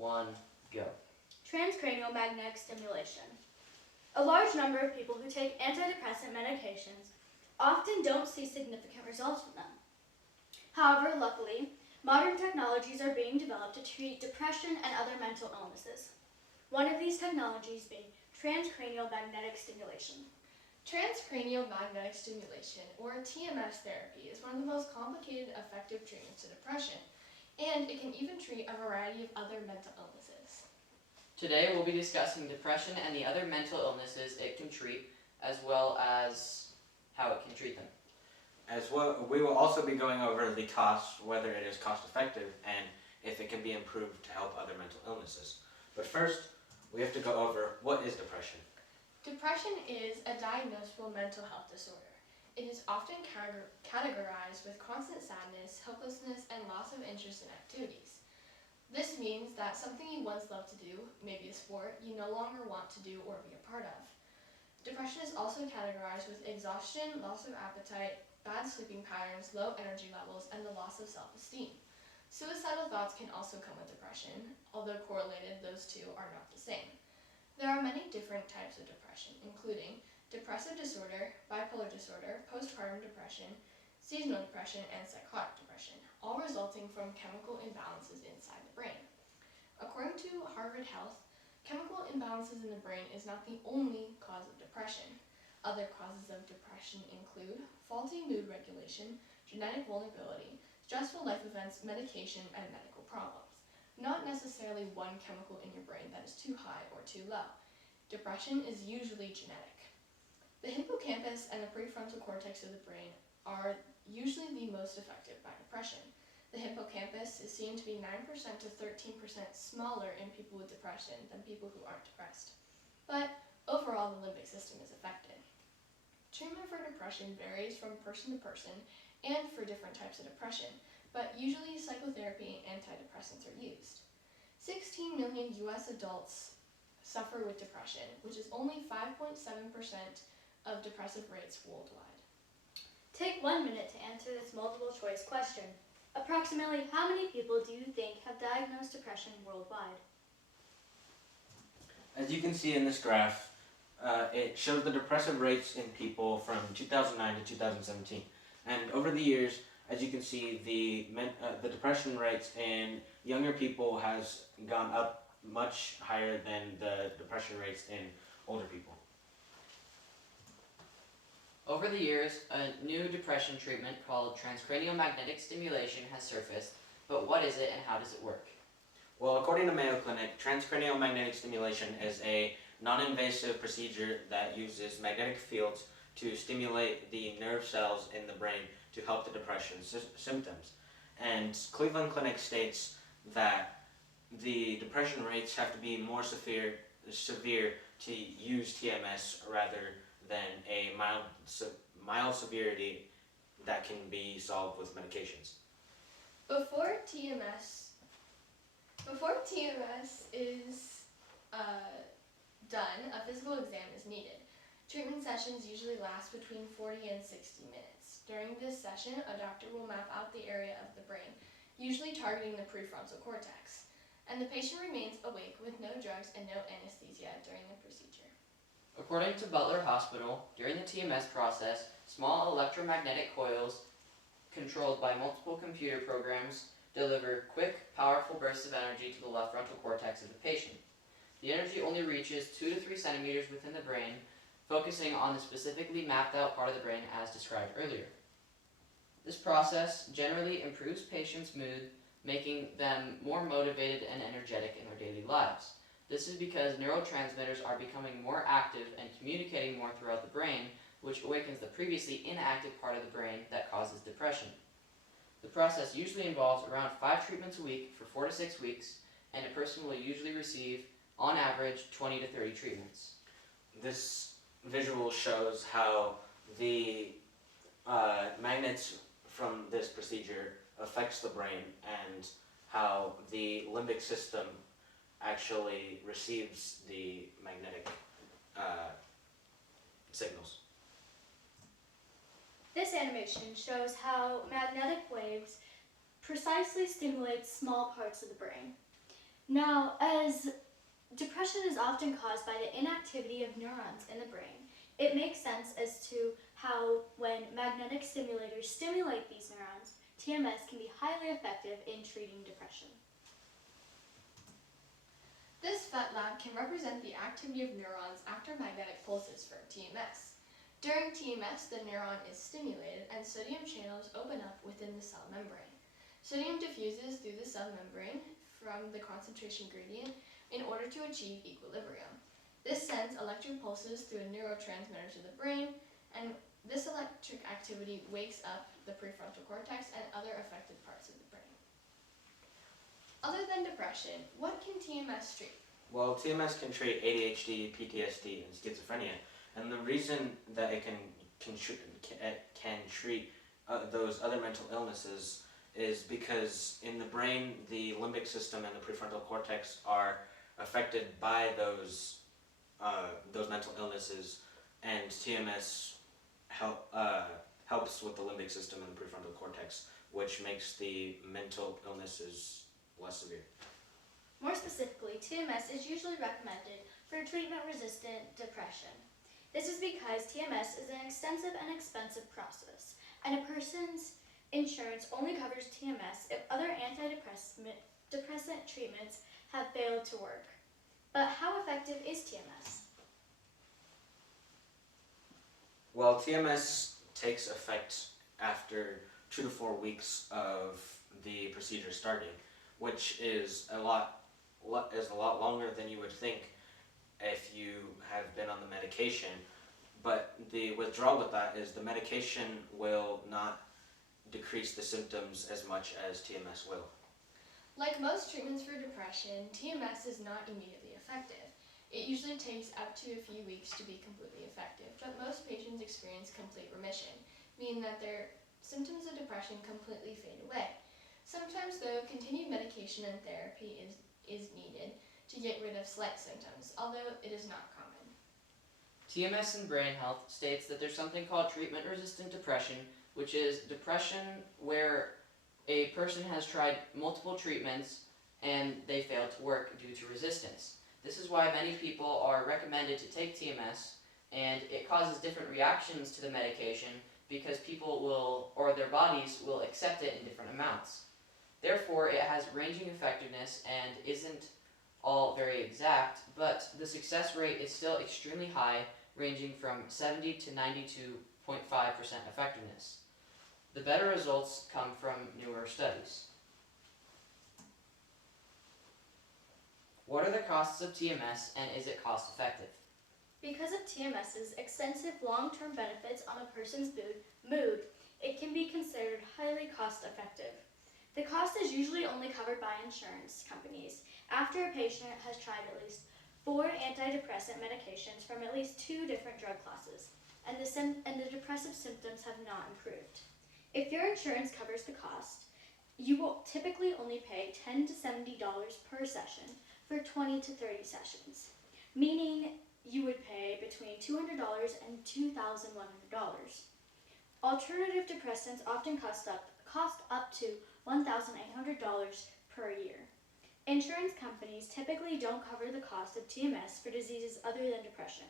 1, go. Transcranial magnetic stimulation. A large number of people who take antidepressant medications often don't see significant results from them. However, luckily, modern technologies are being developed to treat depression and other mental illnesses. One of these technologies being transcranial magnetic stimulation. Transcranial magnetic stimulation, or TMS therapy, is one of the most complicated effective treatments to depression, and it can even treat a variety of other mental illnesses. Today we'll be discussing depression and the other mental illnesses it can treat, as well as how it can treat them. As well, we will also be going over the costs, whether it is cost effective, and if it can be improved to help other mental illnesses. But first, we have to go over what is depression. Depression is a diagnosable mental health disorder. It is often categorized with constant sadness, hopelessness, and loss of interest in activities. This means that something you once loved to do, maybe a sport, you no longer want to do or be a part of. Depression is also categorized with exhaustion, loss of appetite, bad sleeping patterns, low energy levels, and the loss of self-esteem. Suicidal thoughts can also come with depression, although correlated, those two are not the same. There are many different types of depression, including depressive disorder, bipolar disorder, postpartum depression, seasonal depression, and psychotic depression, all resulting from chemical imbalances inside the brain. According to Harvard Health, chemical imbalances in the brain is not the only cause of depression. Other causes of depression include faulty mood regulation, genetic vulnerability, stressful life events, medication, and medical problems. Not necessarily one chemical in your brain that is too high or too low. Depression is usually genetic. The hippocampus and the prefrontal cortex of the brain are usually the most affected by depression. The hippocampus is seen to be 9% to 13% smaller in people with depression than people who aren't depressed. But overall, the limbic system is affected. Treatment for depression varies from person to person and for different types of depression, but usually psychotherapy and antidepressants are used. 16 million US adults suffer with depression, which is only 5.7% of depressive rates worldwide. Take 1 minute to answer this multiple choice question. Approximately how many people do you think have diagnosed depression worldwide? As you can see in this graph, it shows the depressive rates in people from 2009 to 2017. And over the years, as you can see, the depression rates in younger people has gone up much higher than the depression rates in older people. Over the years, a new depression treatment called transcranial magnetic stimulation has surfaced, but what is it and how does it work? Well, according to Mayo Clinic, transcranial magnetic stimulation is a non-invasive procedure that uses magnetic fields to stimulate the nerve cells in the brain to help the depression symptoms. And Cleveland Clinic states that the depression rates have to be more severe to use TMS rather than a mild severity that can be solved with medications. Before TMS is done, a physical exam is needed. Treatment sessions usually last between 40 and 60 minutes. During this session, a doctor will map out the area of the brain, usually targeting the prefrontal cortex, and the patient remains awake with no drugs and no anesthesia during the procedure. According to Butler Hospital, during the TMS process, small electromagnetic coils controlled by multiple computer programs deliver quick, powerful bursts of energy to the left frontal cortex of the patient. The energy only reaches 2 to 3 centimeters within the brain, focusing on the specifically mapped out part of the brain as described earlier. This process generally improves patients' mood, making them more motivated and energetic in their daily lives. This is because neurotransmitters are becoming more active and communicating more throughout the brain, which awakens the previously inactive part of the brain that causes depression. The process usually involves around 5 treatments a week for 4 to 6 weeks, and a person will usually receive, on average, 20 to 30 treatments. This visual shows how the magnets from this procedure affects the brain and how the limbic system actually receives the magnetic signals. This animation shows how magnetic waves precisely stimulate small parts of the brain. Now, as depression is often caused by the inactivity of neurons in the brain, it makes sense as to how, when magnetic stimulators stimulate these neurons, TMS can be highly effective in treating depression. This PhET lab can represent the activity of neurons after magnetic pulses for TMS. During TMS, the neuron is stimulated and sodium channels open up within the cell membrane. Sodium diffuses through the cell membrane from the concentration gradient in order to achieve equilibrium. This sends electric pulses through a neurotransmitter to the brain, and this electric activity wakes up the prefrontal cortex and other affected parts of the brain. Other than depression, what can TMS treat? Well, TMS can treat ADHD, PTSD, and schizophrenia, and the reason that it can treat those other mental illnesses is because in the brain, the limbic system and the prefrontal cortex are affected by those mental illnesses, and TMS helps with the limbic system and the prefrontal cortex, which makes the mental illnesses less severe. More specifically, TMS is usually recommended for treatment-resistant depression. This is because TMS is an extensive and expensive process, and a person's insurance only covers TMS if other antidepressant treatments have failed to work. But how effective is TMS? Well, TMS takes effect after 2 to 4 weeks of the procedure starting, which is a lot longer than you would think if you have been on the medication. But the withdrawal with that is the medication will not decrease the symptoms as much as TMS will. Like most treatments for depression, TMS is not immediately effective. It usually takes up to a few weeks to be completely effective, but most patients experience complete remission, meaning that their symptoms of depression completely fade away. Sometimes, though, continued medication and therapy is needed to get rid of slight symptoms, although it is not common. TMS in Brain Health states that there's something called treatment-resistant depression, which is depression where a person has tried multiple treatments and they fail to work due to resistance. This is why many people are recommended to take TMS, and it causes different reactions to the medication because people will, or their bodies will accept it in different amounts. Therefore, it has ranging effectiveness and isn't all very exact, but the success rate is still extremely high, ranging from 70 to 92.5% effectiveness. The better results come from newer studies. What are the costs of TMS, and is it cost effective? Because of TMS's extensive long-term benefits on a person's mood, it can be considered highly cost-effective. The cost is usually only covered by insurance companies after a patient has tried at least 4 antidepressant medications from at least 2 different drug classes, and the depressive symptoms have not improved. If your insurance covers the cost, you will typically only pay $10 to $70 per session for 20 to 30 sessions, meaning you would pay between $200 and $2,100. Alternative depressants often cost up to $1,800 per year. Insurance companies typically don't cover the cost of TMS for diseases other than depression,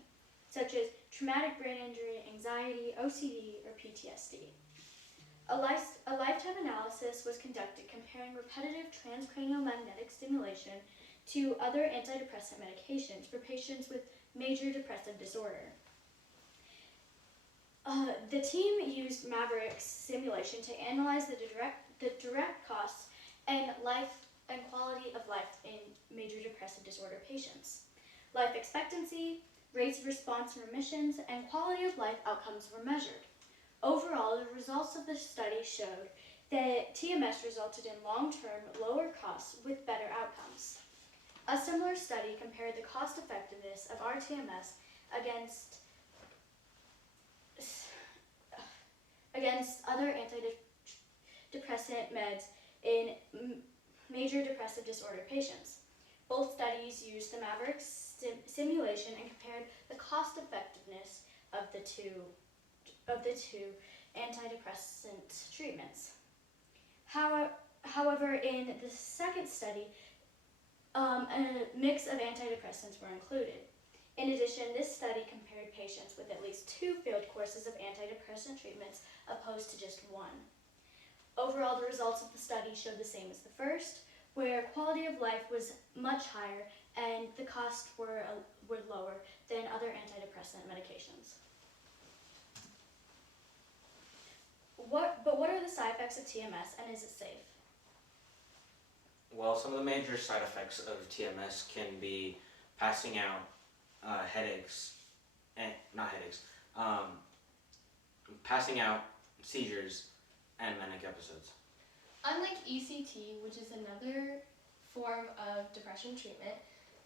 such as traumatic brain injury, anxiety, OCD, or PTSD. A lifetime analysis was conducted comparing repetitive transcranial magnetic stimulation to other antidepressant medications for patients with major depressive disorder. The team used Maverick's simulation to analyze the direct costs and quality of life in major depressive disorder patients. Life expectancy, rates of response and remissions, and quality of life outcomes were measured. Overall, the results of the study showed that TMS resulted in long-term lower costs with better outcomes. A similar study compared the cost effectiveness of RTMS against other antidepressant meds in major depressive disorder patients. Both studies used the Maverick simulation and compared the cost effectiveness of the two antidepressant treatments. However, in the second study, A mix of antidepressants were included. In addition, this study compared patients with at least 2 failed courses of antidepressant treatments opposed to just 1. Overall, the results of the study showed the same as the first, where quality of life was much higher and the costs were lower than other antidepressant medications. But what are the side effects of TMS, and is it safe? Well, some of the major side effects of TMS can be passing out, headaches, and not headaches, passing out, seizures, and manic episodes. Unlike ECT, which is another form of depression treatment,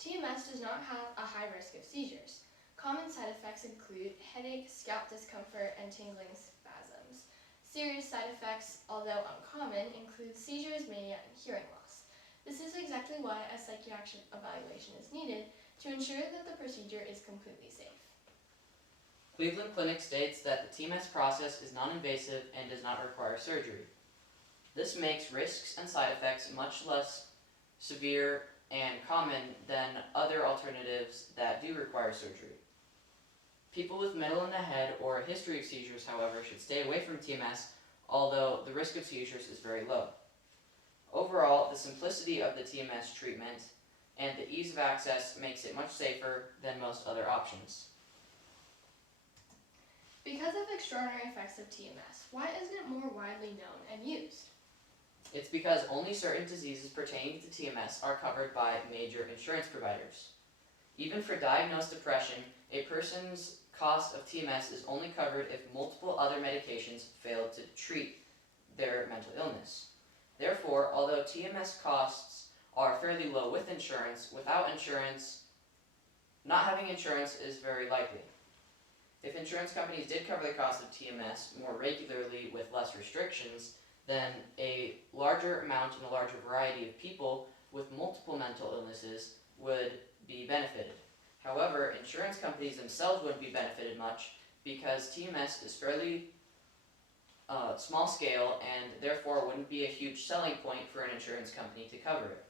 TMS does not have a high risk of seizures. Common side effects include headache, scalp discomfort, and tingling spasms. Serious side effects, although uncommon, include seizures, mania, and hearing loss. This is exactly why a psychiatric evaluation is needed to ensure that the procedure is completely safe. Cleveland Clinic states that the TMS process is non-invasive and does not require surgery. This makes risks and side effects much less severe and common than other alternatives that do require surgery. People with metal in the head or a history of seizures, however, should stay away from TMS, although the risk of seizures is very low. Overall, the simplicity of the TMS treatment and the ease of access makes it much safer than most other options. Because of extraordinary effects of TMS, why isn't it more widely known and used? It's because only certain diseases pertaining to TMS are covered by major insurance providers. Even for diagnosed depression, a person's cost of TMS is only covered if multiple other medications fail to treat their mental illness. Therefore, although TMS costs are fairly low with insurance, without insurance, not having insurance is very likely. If insurance companies did cover the cost of TMS more regularly with less restrictions, then a larger amount and a larger variety of people with multiple mental illnesses would be benefited. However, insurance companies themselves wouldn't be benefited much because TMS is fairly small scale and therefore wouldn't be a huge selling point for an insurance company to cover it.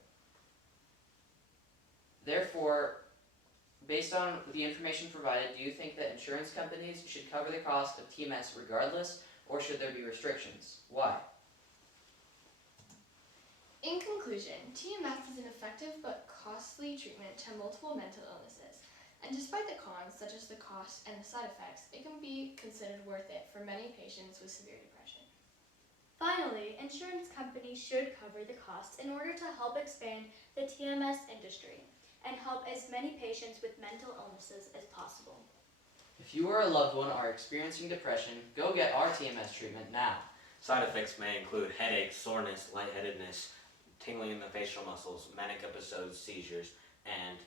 Therefore, based on the information provided, do you think that insurance companies should cover the cost of TMS regardless, or should there be restrictions? Why? In conclusion, TMS is an effective but costly treatment to multiple mental illnesses, and despite the cons, such as the cost and the side effects, it can be considered worth it for many patients with severe depression. Finally, insurance companies should cover the costs in order to help expand the TMS industry and help as many patients with mental illnesses as possible. If you or a loved one are experiencing depression, go get our TMS treatment now. Side effects may include headache, soreness, lightheadedness, tingling in the facial muscles, manic episodes, seizures, and